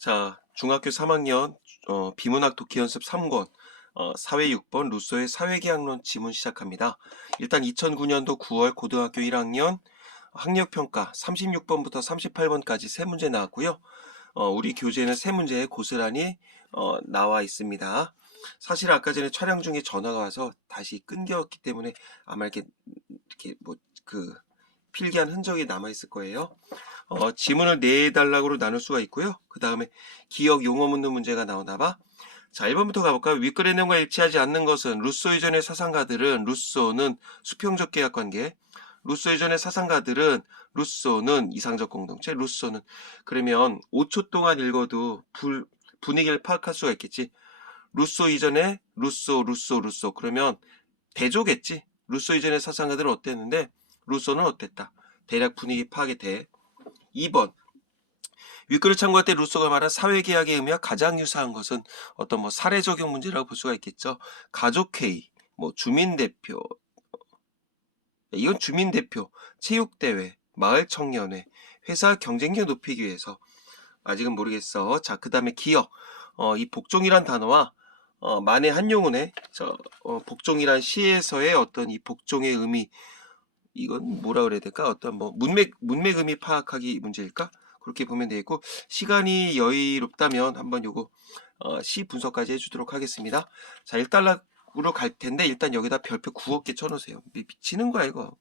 자, 중학교 3학년 비문학 독해 연습 3권 사회 6번 루소의 사회계약론 지문 시작합니다. 일단 2009년도 9월 고등학교 1학년 학력평가 36번부터 38번까지 세 문제 나왔고요. 우리 교재는 세 문제에 고스란히 나와 있습니다. 사실 아까 전에 촬영 중에 전화가 와서 다시 끊겼기 때문에 아마 이렇게 뭐 그 필기한 흔적이 남아 있을 거예요. 지문을 4단락으로 나눌 수가 있고요. 그 다음에 기억 용어 묻는 문제가 나오나 봐. 자, 1번부터 가볼까요? 윗글의 내용과 일치하지 않는 것은 루소 이전의 사상가들은 루소는 수평적 계약 관계, 루소 이전의 사상가들은 루소는 이상적 공동체, 루소는 그러면 5초 동안 읽어도 분위기를 파악할 수가 있겠지. 루소 이전에 루소 그러면 대조겠지. 루소 이전의 사상가들은 어땠는데 루소는 어땠다. 대략 분위기 파악이 돼. 2번 윗글을 참고할 때 루소가 말한 사회계약의 의미와 가장 유사한 것은 어떤 뭐 사례 적용 문제라고 볼 수가 있겠죠. 가족회의, 뭐 주민대표, 이건 주민대표, 체육대회, 마을청년회, 회사 경쟁력 높이기 위해서 아직은 모르겠어. 자, 그 다음에 기억. 이 복종이란 단어와 만의 한용운의 복종이란 시에서의 어떤 이 복종의 의미, 이건 뭐라 그래야 될까? 어떤 뭐 문맥 의미 파악하기 문제일까? 그렇게 보면 되겠고, 시간이 여유롭다면 한번 요거 시 분석까지 해주도록 하겠습니다. 자, 1단락으로 갈 텐데 일단 여기다 별표 9개 쳐놓으세요. 미치는 거야 이거.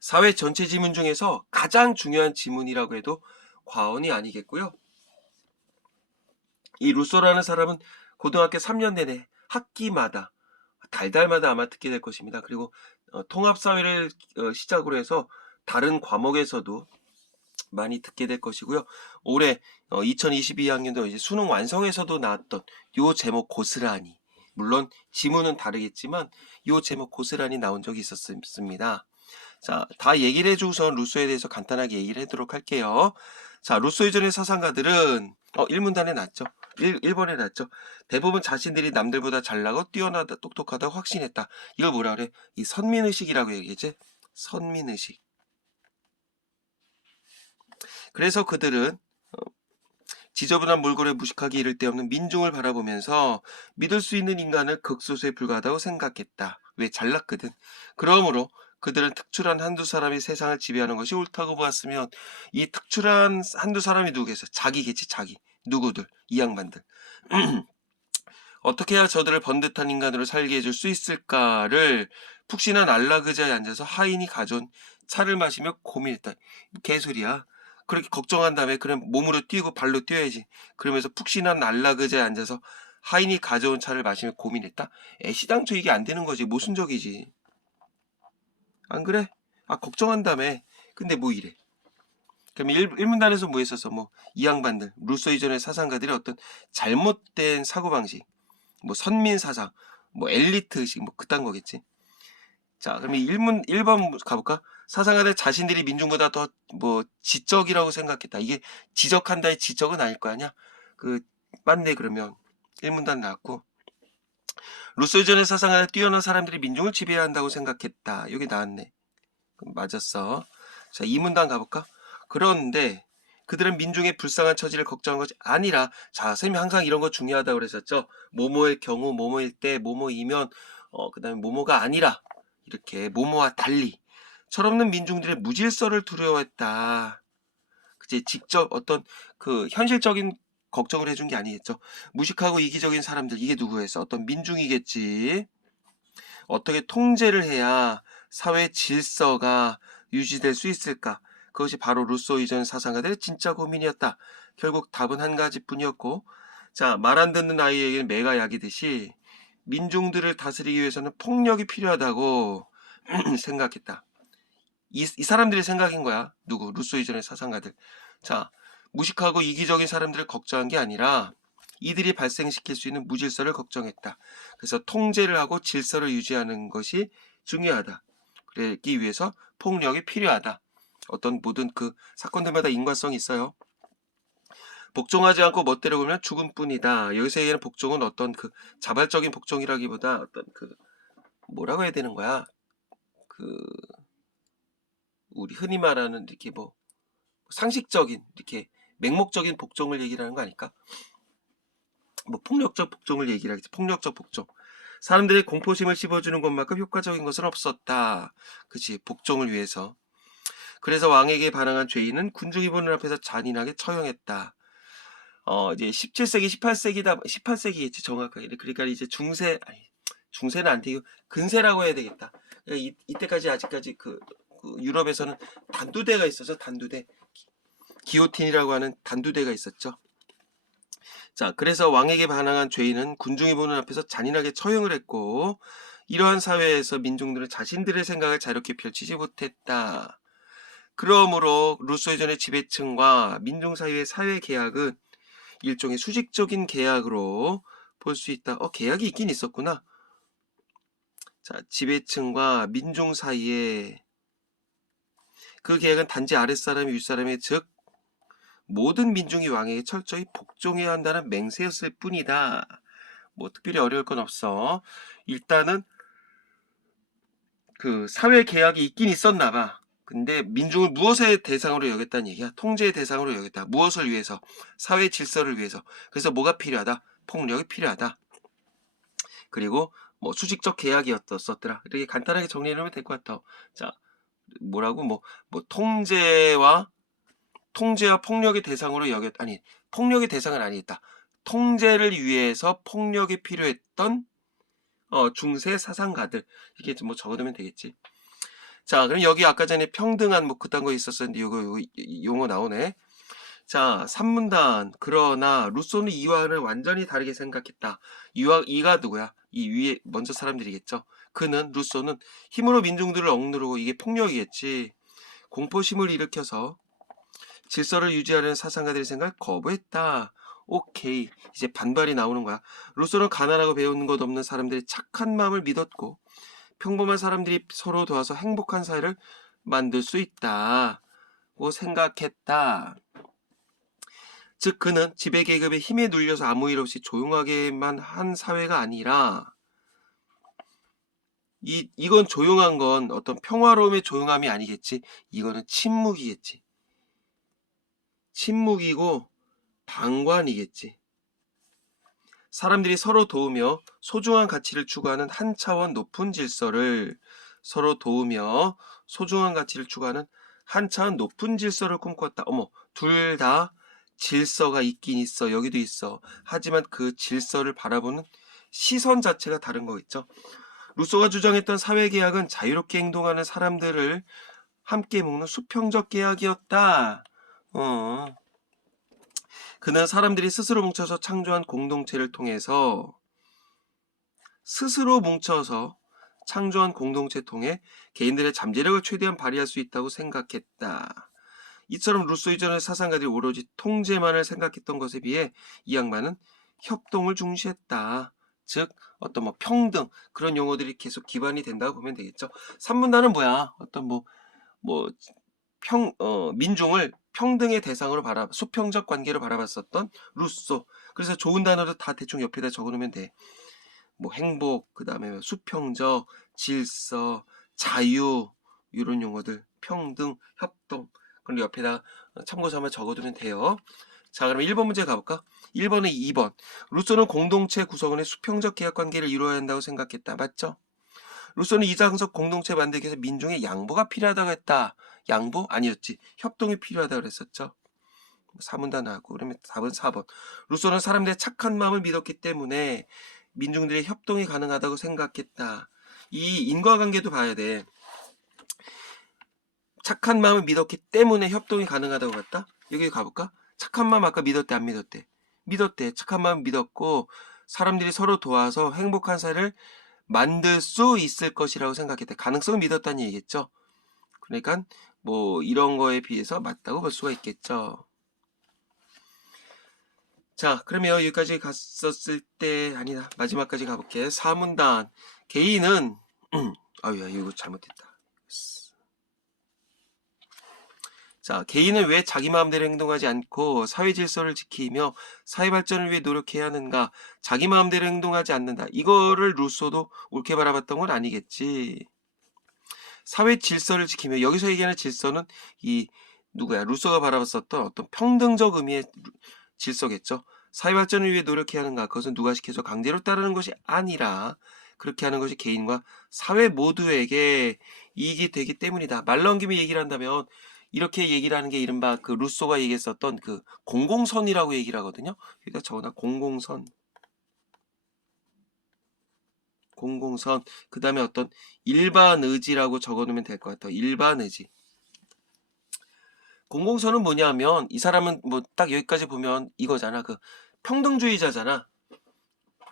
사회 전체 지문 중에서 가장 중요한 지문이라고 해도 과언이 아니겠고요. 이 루소라는 사람은 고등학교 3년 내내 학기마다 달달마다 아마 듣게 될 것입니다. 그리고 통합사회를 시작으로 해서 다른 과목에서도 많이 듣게 될 것이고요. 올해 2022학년도 이제 수능 완성에서도 나왔던 요 제목 고스란히, 물론 지문은 다르겠지만 요 제목 고스란히 나온 적이 있었습니다. 자, 다 얘기를 해주고선 루소에 대해서 간단하게 얘기를 하도록 할게요. 자, 루소 이전의 사상가들은 1문단에 났죠. 1번에 났죠. 대부분 자신들이 남들보다 잘나고 뛰어나다 똑똑하다고 확신했다. 이걸 뭐라 그래? 이 선민의식이라고 얘기했지? 선민의식. 그래서 그들은 지저분한 몰골에 무식하기 이를 데 없는 민중을 바라보면서 믿을 수 있는 인간을 극소수에 불과하다고 생각했다. 왜? 잘났거든. 그러므로 그들은 특출한 한두 사람이 세상을 지배하는 것이 옳다고 보았으면 이 특출한 한두 사람이 누구겠어? 자기겠지, 자기. 누구들? 이 양반들. 어떻게 해야 저들을 번듯한 인간으로 살게 해줄 수 있을까를 푹신한 안락의자에 앉아서 하인이 가져온 차를 마시며 고민했다. 개소리야. 그렇게 걱정한 다음에 그럼 몸으로 뛰고 발로 뛰어야지. 그러면서 푹신한 안락의자에 앉아서 하인이 가져온 차를 마시며 고민했다. 애시당초 이게 안 되는 거지. 모순적이지. 안 그래? 아, 걱정한 다음에. 근데 뭐 이래. 그럼 일문단에서 뭐 했었어? 뭐 이 양반들, 루소 이전의 사상가들의 어떤 잘못된 사고방식, 뭐 선민사상, 뭐 엘리트식, 뭐 그딴 거겠지. 자, 그럼 1번 가볼까? 사상가들 자신들이 민중보다 더 뭐 지적이라고 생각했다. 이게 지적한다의 지적은 아닐 거 아니야? 맞네, 그러면. 1문단 나왔고. 루소 이전의 사상가에 뛰어난 사람들이 민중을 지배해야 한다고 생각했다. 여기 나왔네. 맞았어. 자, 2문단 가볼까? 그런데 그들은 민중의 불쌍한 처지를 걱정한 것이 아니라, 자, 선생님이 항상 이런 거 중요하다고 그랬었죠. 뭐뭐의 경우, 뭐뭐일 때, 뭐뭐이면, 그 다음에 뭐뭐가 아니라, 이렇게 뭐뭐와 달리 철없는 민중들의 무질서를 두려워했다. 그치? 직접 어떤 현실적인 걱정을 해준 게 아니겠죠. 무식하고 이기적인 사람들, 이게 누구였어? 어떤 민중이겠지. 어떻게 통제를 해야 사회 질서가 유지될 수 있을까? 그것이 바로 루소 이전 사상가들의 진짜 고민이었다. 결국 답은 한 가지뿐이었고, 자, 말 안 듣는 아이에게는 매가 약이듯이 민중들을 다스리기 위해서는 폭력이 필요하다고 생각했다. 이 사람들의 생각인 거야. 누구? 루소 이전의 사상가들. 자, 무식하고 이기적인 사람들을 걱정한 게 아니라 이들이 발생시킬 수 있는 무질서를 걱정했다. 그래서 통제를 하고 질서를 유지하는 것이 중요하다. 그러기 위해서 폭력이 필요하다. 어떤 모든 사건들마다 인과성이 있어요. 복종하지 않고 멋대로 굴면 죽음뿐이다. 여기서 얘기하는 복종은 어떤 자발적인 복종이라기보다 어떤 뭐라고 해야 되는 거야? 우리 흔히 말하는 이렇게 뭐 상식적인 이렇게 맹목적인 복종을 얘기를 하는 거 아닐까? 뭐 폭력적 복종을 얘기를 하겠지. 폭력적 복종. 사람들의 공포심을 씹어주는 것만큼 효과적인 것은 없었다. 그치, 복종을 위해서. 그래서 왕에게 반항한 죄인은 군중이 보는 앞에서 잔인하게 처형했다. 이제 17세기, 18세기겠지, 정확하게. 그러니까 이제 중세는 안 되고, 근세라고 해야 되겠다. 이때까지 아직까지 그 유럽에서는 단두대가 있어서 단두대. 기요틴이라고 하는 단두대가 있었죠. 자, 그래서 왕에게 반항한 죄인은 군중이 보는 앞에서 잔인하게 처형을 했고, 이러한 사회에서 민중들은 자신들의 생각을 자유롭게 펼치지 못했다. 그러므로 루소의 전의 지배층과 민중 사이의 사회 계약은 일종의 수직적인 계약으로 볼 수 있다. 계약이 있긴 있었구나. 자, 지배층과 민중 사이에 그 계약은 단지 아랫사람이 윗사람의 즉 모든 민중이 왕에게 철저히 복종해야 한다는 맹세였을 뿐이다. 뭐 특별히 어려울 건 없어. 일단은 그 사회 계약이 있긴 있었나 봐. 근데 민중을 무엇의 대상으로 여겼다는 얘기야? 통제의 대상으로 여겼다. 무엇을 위해서? 사회 질서를 위해서. 그래서 뭐가 필요하다? 폭력이 필요하다. 그리고 뭐 수직적 계약이었었더라. 이렇게 간단하게 정리하면 될 것 같아. 자, 뭐라고? 뭐 통제와 폭력의 대상으로 폭력의 대상은 아니었다. 통제를 위해서 폭력이 필요했던 중세 사상가들. 이렇게 뭐 적어두면 되겠지. 자, 그럼 여기 아까 전에 평등한 뭐 그딴 거 있었었는데 요거 용어 나오네. 자, 산문단. 그러나 루소는 이와는 완전히 다르게 생각했다. 이가 누구야? 이 위에 먼저 사람들이겠죠. 루소는 힘으로 민중들을 억누르고 이게 폭력이겠지. 공포심을 일으켜서 질서를 유지하려는 사상가들의 생각을 거부했다. 오케이. 이제 반발이 나오는 거야. 루소는 가난하고 배우는 것 없는 사람들의 착한 마음을 믿었고 평범한 사람들이 서로 도와서 행복한 사회를 만들 수 있다고 생각했다. 즉 그는 지배계급의 힘에 눌려서 아무 일 없이 조용하게만 한 사회가 아니라 이건 조용한 건 어떤 평화로움의 조용함이 아니겠지. 이거는 침묵이겠지. 침묵이고 방관이겠지. 사람들이 서로 도우며 소중한 가치를 추구하는 한 차원 높은 질서를 꿈꿨다. 둘 다 질서가 있긴 있어. 여기도 있어. 하지만 그 질서를 바라보는 시선 자체가 다른 거겠죠. 루소가 주장했던 사회계약은 자유롭게 행동하는 사람들을 함께 묶는 수평적 계약이었다. 그는 사람들이 스스로 뭉쳐서 창조한 공동체를 통해서 개인들의 잠재력을 최대한 발휘할 수 있다고 생각했다. 이처럼 루소 이전의 사상가들이 오로지 통제만을 생각했던 것에 비해 이 양반은 협동을 중시했다. 즉 어떤 뭐 평등 그런 용어들이 계속 기반이 된다고 보면 되겠죠. 산문단은 뭐야? 어떤 민중을 평등의 대상으로 수평적 관계로 바라봤었던 루소. 그래서 좋은 단어도 다 대충 옆에다 적어놓으면 돼. 뭐 행복, 그 다음에 수평적, 질서, 자유 이런 용어들, 평등, 협동. 그럼 옆에다 참고 삼아 적어두면 돼요. 자, 그럼 1번 문제 가볼까? 1번에 2번. 루소는 공동체 구성원의 수평적 계약 관계를 이루어야 한다고 생각했다. 맞죠? 루소는 이상적 공동체 만들기 위해서 민중의 양보가 필요하다고 했다. 양보? 아니었지. 협동이 필요하다고 그랬었죠. 사문단하고. 그러면 답은 4번. 루소는 사람들의 착한 마음을 믿었기 때문에 민중들의 협동이 가능하다고 생각했다. 이 인과관계도 봐야 돼. 착한 마음을 믿었기 때문에 협동이 가능하다고 봤다? 여기 가볼까? 착한 마음 아까 믿었대 안 믿었대? 믿었대. 착한 마음 믿었고 사람들이 서로 도와서 행복한 사회를 만들 수 있을 것이라고 생각했대. 가능성을 믿었다는 얘기겠죠. 그러니까 뭐 이런 거에 비해서 맞다고 볼 수가 있겠죠. 자, 그러면 여기까지 갔었을 때 아니다. 마지막까지 가볼게. 사문단. 개인은 아유야 이거 잘못했다. 자, 개인은 왜 자기 마음대로 행동하지 않고 사회 질서를 지키며 사회 발전을 위해 노력해야 하는가? 자기 마음대로 행동하지 않는다. 이거를 루소도 옳게 바라봤던 건 아니겠지. 사회 질서를 지키며 여기서 얘기하는 질서는 이 누구야? 루소가 바라봤었던 어떤 평등적 의미의 질서겠죠. 사회 발전을 위해 노력해야 하는가? 그것은 누가 시켜서 강제로 따르는 것이 아니라 그렇게 하는 것이 개인과 사회 모두에게 이익이 되기 때문이다. 말 나온 김에 얘기를 한다면 이렇게 얘기를 하는 게 이른바 그 루소가 얘기했었던 그 공공선이라고 얘기를 하거든요. 여기다 적어놔. 공공선. 공공선. 그 다음에 어떤 일반 의지라고 적어놓으면 될 것 같아요. 일반 의지. 공공선은 뭐냐면 이 사람은 뭐 딱 여기까지 보면 이거잖아. 그 평등주의자잖아.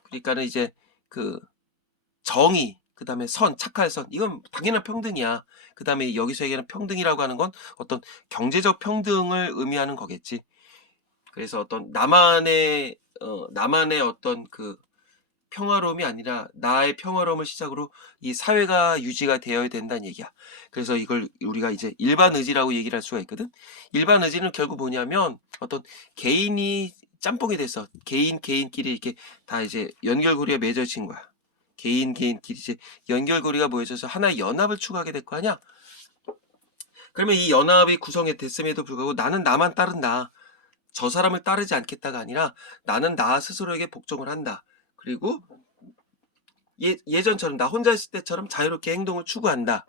그러니까는 이제 그 정의, 그 다음에 선, 착할 선, 이건 당연한 평등이야. 그 다음에 여기서 얘기하는 평등이라고 하는 건 어떤 경제적 평등을 의미하는 거겠지. 그래서 어떤 나만의 어떤 그 평화로움이 아니라 나의 평화로움을 시작으로 이 사회가 유지가 되어야 된다는 얘기야. 그래서 이걸 우리가 이제 일반 의지라고 얘기를 할 수가 있거든. 일반 의지는 결국 뭐냐면 어떤 개인이 짬뽕이 돼서 개인끼리 이렇게 다 이제 연결고리가 맺어진 거야. 개인끼리 이제 연결고리가 모여져서 하나의 연합을 추구하게 될 거 아니야. 그러면 이 연합이 구성이 됐음에도 불구하고 나는 나만 따른다. 저 사람을 따르지 않겠다가 아니라 나는 나 스스로에게 복종을 한다. 그리고 예전처럼 나 혼자 있을 때처럼 자유롭게 행동을 추구한다.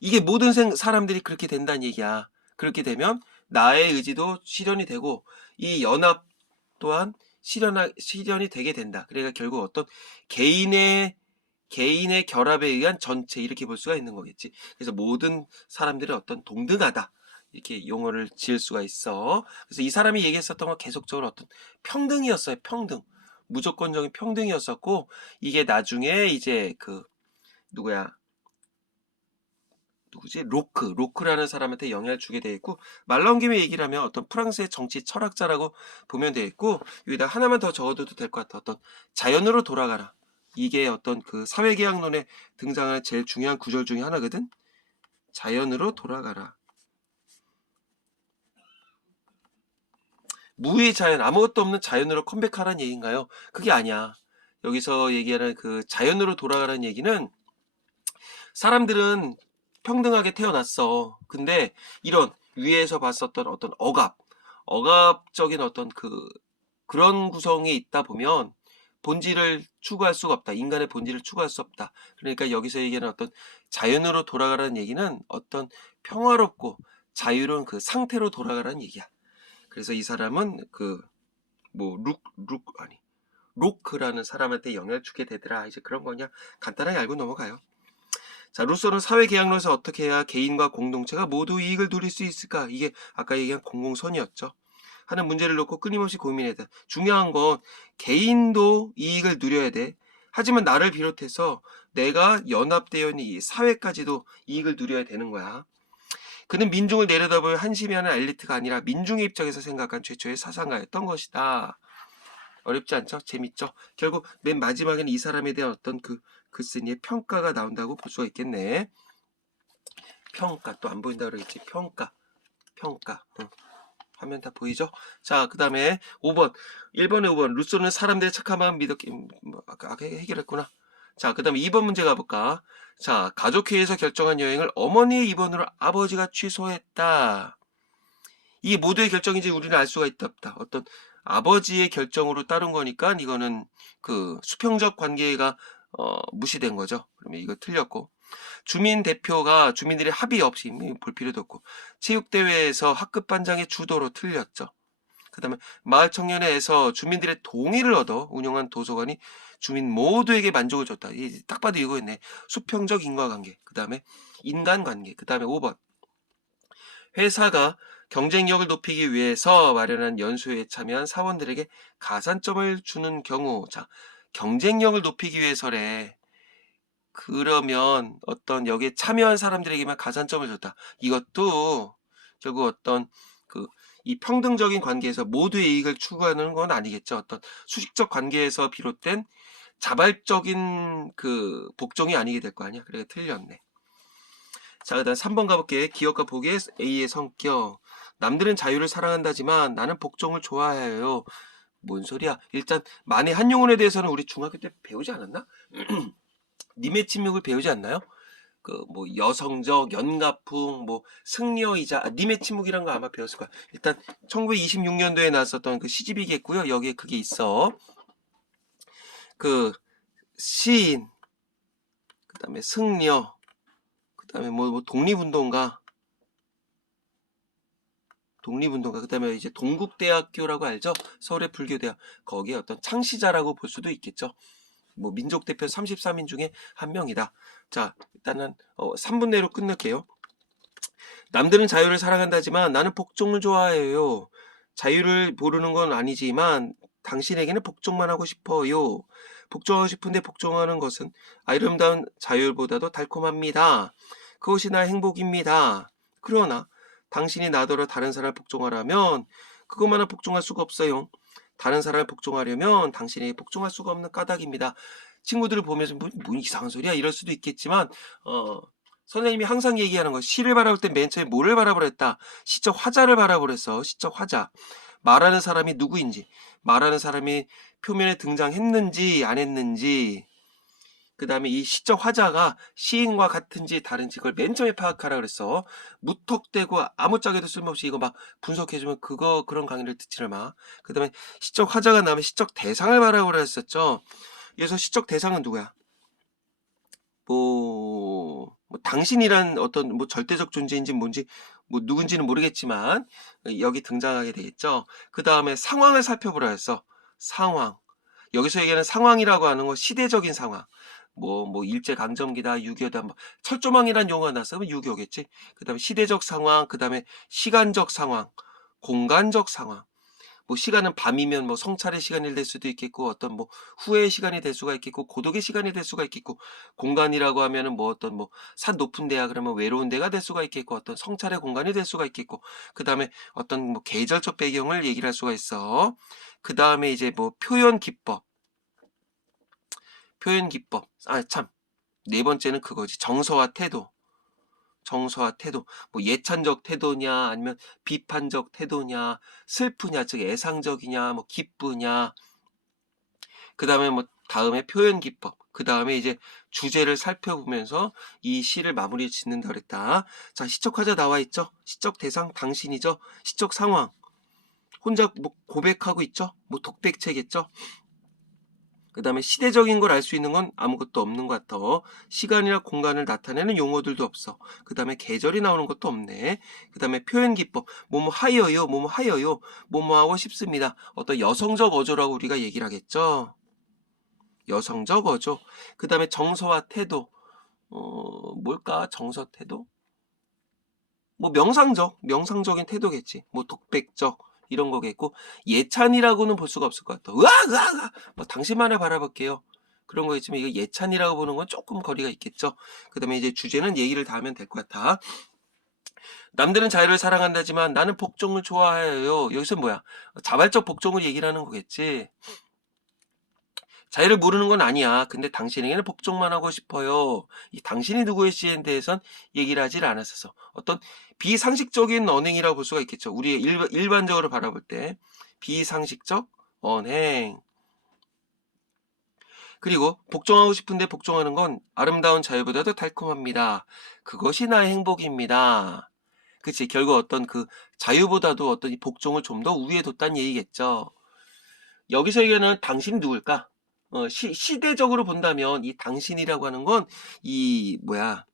이게 모든 사람들이 그렇게 된다는 얘기야. 그렇게 되면 나의 의지도 실현이 되고 이 연합 또한 실현이 되게 된다. 그러니까 결국 어떤 개인의 결합에 의한 전체 이렇게 볼 수가 있는 거겠지. 그래서 모든 사람들이 어떤 동등하다. 이렇게 용어를 지을 수가 있어. 그래서 이 사람이 얘기했었던 건 계속적으로 어떤 평등이었어요. 평등. 무조건적인 평등이었었고 이게 나중에 이제 그 누구야? 누구지? 로크라는 사람한테 영향을 주게 돼 있고 말 나온 김에 얘기를 하면 어떤 프랑스의 정치 철학자라고 보면 돼 있고 여기다 하나만 더 적어둬도 될 것 같아. 어떤 자연으로 돌아가라. 이게 어떤 그 사회계약론에 등장하는 제일 중요한 구절 중에 하나거든. 자연으로 돌아가라. 무의 자연, 아무것도 없는 자연으로 컴백하라는 얘기인가요? 그게 아니야. 여기서 얘기하는 그 자연으로 돌아가라는 얘기는 사람들은 평등하게 태어났어. 근데 이런 위에서 봤었던 어떤 억압적인 어떤 그런 구성이 있다 보면 본질을 추구할 수가 없다. 인간의 본질을 추구할 수 없다. 그러니까 여기서 얘기하는 어떤 자연으로 돌아가라는 얘기는 어떤 평화롭고 자유로운 그 상태로 돌아가라는 얘기야. 그래서 이 사람은 로크라는 사람한테 영향을 주게 되더라. 이제 그런 거냐 간단하게 알고 넘어가요. 자, 루소는 사회계약론에서 어떻게 해야 개인과 공동체가 모두 이익을 누릴 수 있을까? 이게 아까 얘기한 공공선이었죠. 하는 문제를 놓고 끊임없이 고민해야 돼. 중요한 건 개인도 이익을 누려야 돼. 하지만 나를 비롯해서 내가 연합되어 있는 이 사회까지도 이익을 누려야 되는 거야. 그는 민중을 내려다볼 한심히 하는 엘리트가 아니라 민중의 입장에서 생각한 최초의 사상가였던 것이다. 어렵지 않죠? 재밌죠? 결국 맨 마지막에는 이 사람에 대한 어떤 글쓴이의 평가가 나온다고 볼 수가 있겠네. 평가 또 안 보인다 그러겠지. 평가. 응. 화면 다 보이죠? 자, 그 다음에 5번. 1번에 5번. 루소는 사람들의 착한 마음 믿었기, 아까 해결했구나. 자, 그 다음에 2번 문제 가볼까? 자, 가족회의에서 결정한 여행을 어머니의 입원으로 아버지가 취소했다. 이게 모두의 결정인지 우리는 알 수가 있다 없다. 어떤 아버지의 결정으로 따른 거니까 이거는 그 수평적 관계가 무시된 거죠. 그러면 이거 틀렸고. 주민 대표가 주민들의 합의 없이 볼 필요도 없고 체육대회에서 학급 반장의 주도로 틀렸죠. 그 다음에 마을 청년회에서 주민들의 동의를 얻어 운영한 도서관이 주민 모두에게 만족을 줬다. 딱 봐도 이거였네. 수평적 인과관계. 그 다음에 인간관계. 그 다음에 5번. 회사가 경쟁력을 높이기 위해서 마련한 연수회에 참여한 사원들에게 가산점을 주는 경우. 자, 경쟁력을 높이기 위해서래. 그러면 어떤 여기에 참여한 사람들에게만 가산점을 줬다. 이것도 결국 어떤 이 평등적인 관계에서 모두의 이익을 추구하는 건 아니겠죠. 어떤 수식적 관계에서 비롯된 자발적인 복종이 아니게 될 거 아니야. 그래 틀렸네. 자, 그다음 3번 가볼게. 기억과 보기의 A의 성격. 남들은 자유를 사랑한다지만 나는 복종을 좋아해요. 뭔 소리야? 일단 만의 한용운에 대해서는 우리 중학교 때 배우지 않았나? 님의 침묵을 배우지 않나요? 그 뭐 여성적, 연가풍, 뭐 승려이자 님의 침묵이란 거 아마 배웠을 거야. 일단 1926년도에 나왔었던 그 시집이겠고요. 여기에 그게 있어. 그 시인, 그다음에 승려, 그다음에 뭐 독립운동가, 그다음에 이제 동국대학교라고 알죠? 서울의 불교대학. 거기에 어떤 창시자라고 볼 수도 있겠죠. 뭐 민족 대표 33인 중에 한 명이다. 자, 일단은 3분 내로 끝낼게요. 남들은 자유를 사랑한다지만 나는 복종을 좋아해요. 자유를 모르는 건 아니지만 당신에게는 복종만 하고 싶어요. 복종하고 싶은데 복종하는 것은 아름다운 자율보다도 달콤합니다. 그것이 나의 행복입니다. 그러나 당신이 나더러 다른 사람을 복종하라면 그것만은 복종할 수가 없어요. 다른 사람을 복종하려면 당신이 복종할 수가 없는 까닭입니다. 친구들을 보면서 뭐 이상한 소리야 이럴 수도 있겠지만 선생님이 항상 얘기하는 거, 시를 바라볼 때 맨 처음에 뭐를 바라보랬다? 시적 화자를 바라보랬어. 시적 화자. 말하는 사람이 누구인지, 말하는 사람이 표면에 등장했는지 안 했는지, 그 다음에 이 시적 화자가 시인과 같은지 다른지 그걸 맨 처음에 파악하라 그랬어. 무턱대고 아무짝에도 쓸모없이 이거 막 분석해주면 그런 강의를 듣지를 마. 그 다음에 시적 화자가 나오면 시적 대상을 바라보라 했었죠. 그래서 시적 대상은 누구야? 뭐 당신이란 어떤 뭐 절대적 존재인지 뭔지 뭐 누군지는 모르겠지만 여기 등장하게 되겠죠. 그 다음에 상황을 살펴보라 했어. 상황. 여기서 얘기하는 상황이라고 하는 건 시대적인 상황. 뭐 일제강점기다, 6.25다, 뭐 철조망이란 용어가 나서면 6.25겠지. 그 다음에 시대적 상황, 그 다음에 시간적 상황, 공간적 상황. 뭐 시간은 밤이면 뭐 성찰의 시간이 될 수도 있겠고 어떤 뭐 후회의 시간이 될 수가 있겠고 고독의 시간이 될 수가 있겠고 공간이라고 하면은 뭐 어떤 뭐 산 높은 데야 그러면 외로운 데가 될 수가 있겠고 어떤 성찰의 공간이 될 수가 있겠고 그 다음에 어떤 뭐 계절적 배경을 얘기를 할 수가 있어. 그 다음에 이제 뭐 표현 기법 참 네 번째는 그거지. 정서와 태도. 뭐 예찬적 태도냐, 아니면 비판적 태도냐, 슬프냐, 즉 애상적이냐, 뭐 기쁘냐, 그 다음에 뭐 다음에 표현 기법, 그 다음에 이제 주제를 살펴보면서 이 시를 마무리 짓는다 그랬다. 자, 시적 화자 나와 있죠? 시적 대상 당신이죠? 시적 상황 혼자 뭐 고백하고 있죠? 뭐 독백체겠죠? 그 다음에 시대적인 걸 알 수 있는 건 아무것도 없는 것 같아. 시간이나 공간을 나타내는 용어들도 없어. 그 다음에 계절이 나오는 것도 없네. 그 다음에 표현 기법, 뭐뭐 하여요, 뭐뭐 하여요, 뭐뭐 하고 싶습니다. 어떤 여성적 어조라고 우리가 얘기를 하겠죠. 여성적 어조. 그 다음에 정서와 태도. 뭘까? 정서 태도? 뭐 명상적인 태도겠지. 뭐 독백적 이런 거겠고 예찬이라고는 볼 수가 없을 것 같아. 으악! 뭐 당신만을 바라볼게요. 그런 거겠지만 이거 예찬이라고 보는 건 조금 거리가 있겠죠. 그 다음에 이제 주제는 예의를 다하면 될 것 같아. 남들은 자유를 사랑한다지만 나는 복종을 좋아해요. 여기서 뭐야? 자발적 복종을 얘기를 하는 거겠지. 자유를 모르는 건 아니야. 근데 당신에게는 복종만 하고 싶어요. 이 당신이 누구의시에 대해선 얘기를 하질 않았었어. 어떤 비상식적인 언행이라고 볼 수가 있겠죠. 우리 일반적으로 바라볼 때 비상식적 언행. 그리고 복종하고 싶은데 복종하는 건 아름다운 자유보다도 달콤합니다. 그것이 나의 행복입니다. 그치? 결국 어떤 그 자유보다도 어떤 이 복종을 좀 더 우위에 뒀다는 얘기겠죠. 여기서 얘기하는 당신이 누굴까? 시대적으로 본다면 이 당신이라고 하는 건 이 뭐야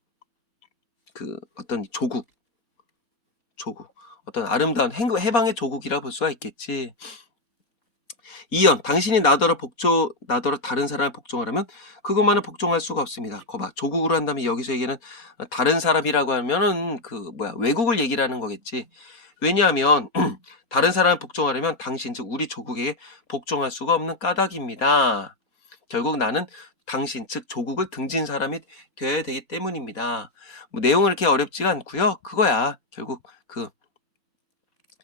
그 어떤 조국 어떤 아름다운 해방의 조국이라 볼 수가 있겠지. 이연 당신이 나더러 다른 사람을 복종하라면 그것만은 복종할 수가 없습니다. 거봐 조국으로 한다면 여기서 얘기는 다른 사람이라고 하면은 그 뭐야 외국을 얘기를 하는 거겠지. 왜냐하면 다른 사람을 복종하려면 당신 즉 우리 조국에게 복종할 수가 없는 까닭입니다. 결국 나는 당신 즉 조국을 등진 사람이 되어야 되기 때문입니다. 뭐 내용은 이렇게 어렵지가 않고요. 그거야. 결국 그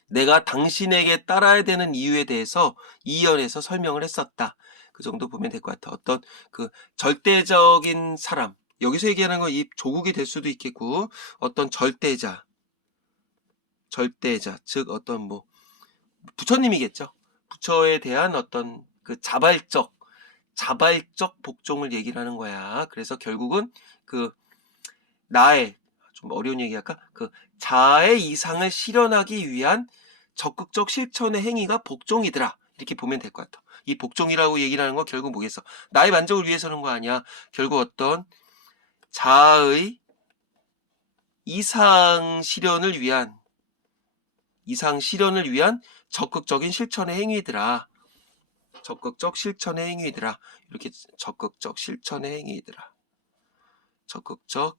내가 당신에게 따라야 되는 이유에 대해서 이연에서 설명을 했었다. 그 정도 보면 될 것 같아. 어떤 그 절대적인 사람 여기서 얘기하는 건 이 조국이 될 수도 있겠고 어떤 절대자 즉 어떤 뭐 부처님이겠죠. 부처에 대한 어떤 그 자발적 복종을 얘기를 하는 거야. 그래서 결국은 그 나의, 좀 어려운 얘기 할까? 그 자아의 이상을 실현하기 위한 적극적 실천의 행위가 복종이더라. 이렇게 보면 될 것 같아. 이 복종이라고 얘기를 하는 건 결국 뭐겠어? 나의 만족을 위해서는 거 아니야. 결국 어떤 자아의 이상 실현을 위한 적극적인 실천의 행위들아. 적극적 실천의 행위들아. 이렇게 적극적 실천의 행위들아. 적극적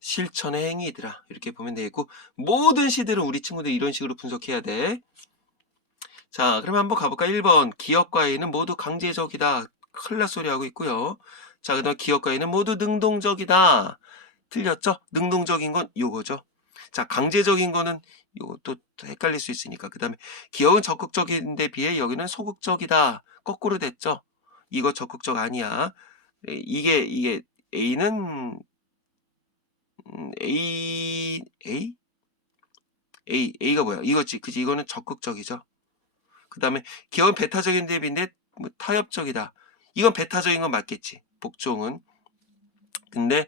실천의 행위들아. 이렇게 보면 되겠고, 모든 시들은 우리 친구들 이런 식으로 분석해야 돼. 자, 그럼 한번 가볼까? 1번. 기업과 A는 모두 강제적이다. 큰일 날 소리 하고 있고요. 자, 그 다음 기업과 A는 모두 능동적이다. 틀렸죠? 능동적인 건 요거죠. 자, 강제적인 거는 요것도 헷갈릴 수 있으니까. 그 다음에 기업은 적극적인데 비해 여기는 소극적이다. 거꾸로 됐죠? 이거 적극적 아니야. 이게 A는 A가 뭐야? 이거지. 그지? 이거는 적극적이죠. 그 다음에 기업은 배타적인 대비인데 뭐 타협적이다. 이건 배타적인 건 맞겠지. 복종은. 근데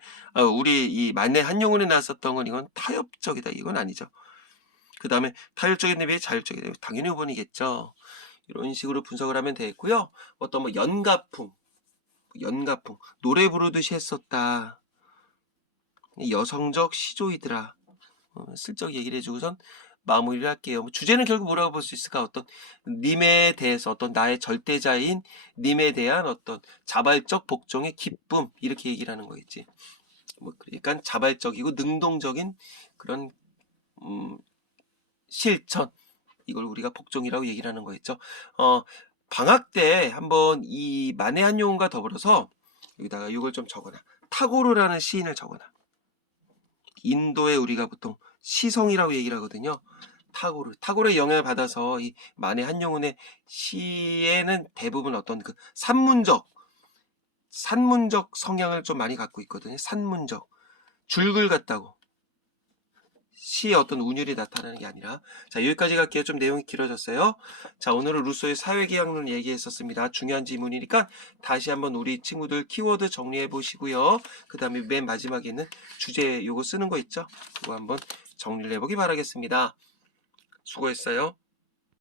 우리 이 만내 한용운에 나왔었던 건 이건 타협적이다. 이건 아니죠. 그 다음에 타협적인 대비에 자율적이다. 당연히 5번이겠죠. 이런 식으로 분석을 하면 되겠고요. 어떤 뭐 연가풍 노래 부르듯이 했었다. 여성적 시조이더라. 슬쩍 얘기를 해주고선 마무리를 할게요. 주제는 결국 뭐라고 볼 수 있을까? 어떤 님에 대해서 어떤 나의 절대자인 님에 대한 어떤 자발적 복종의 기쁨 이렇게 얘기를 하는 거겠지. 뭐 그러니까 자발적이고 능동적인 그런 실천 이걸 우리가 복종이라고 얘기를 하는 거겠죠. 방학 때 한번 이 만해 한용운과 더불어서 여기다가 이걸 좀 적어놔. 타고르라는 시인을 적어놔. 인도에 우리가 보통 시성이라고 얘기를 하거든요. 타고르의 영향을 받아서 이 만해 한용운의 시에는 대부분 어떤 그 산문적 성향을 좀 많이 갖고 있거든요. 산문적 줄글 같다고 시의 어떤 운율이 나타나는 게 아니라. 자, 여기까지 갈게요. 좀 내용이 길어졌어요. 자, 오늘은 루소의 사회계약론 얘기했었습니다. 중요한 지문이니까 다시 한번 우리 친구들 키워드 정리해 보시고요. 그 다음에 맨 마지막에는 주제 요거 쓰는 거 있죠? 그거 한번 정리를 해보기 바라겠습니다. 수고했어요.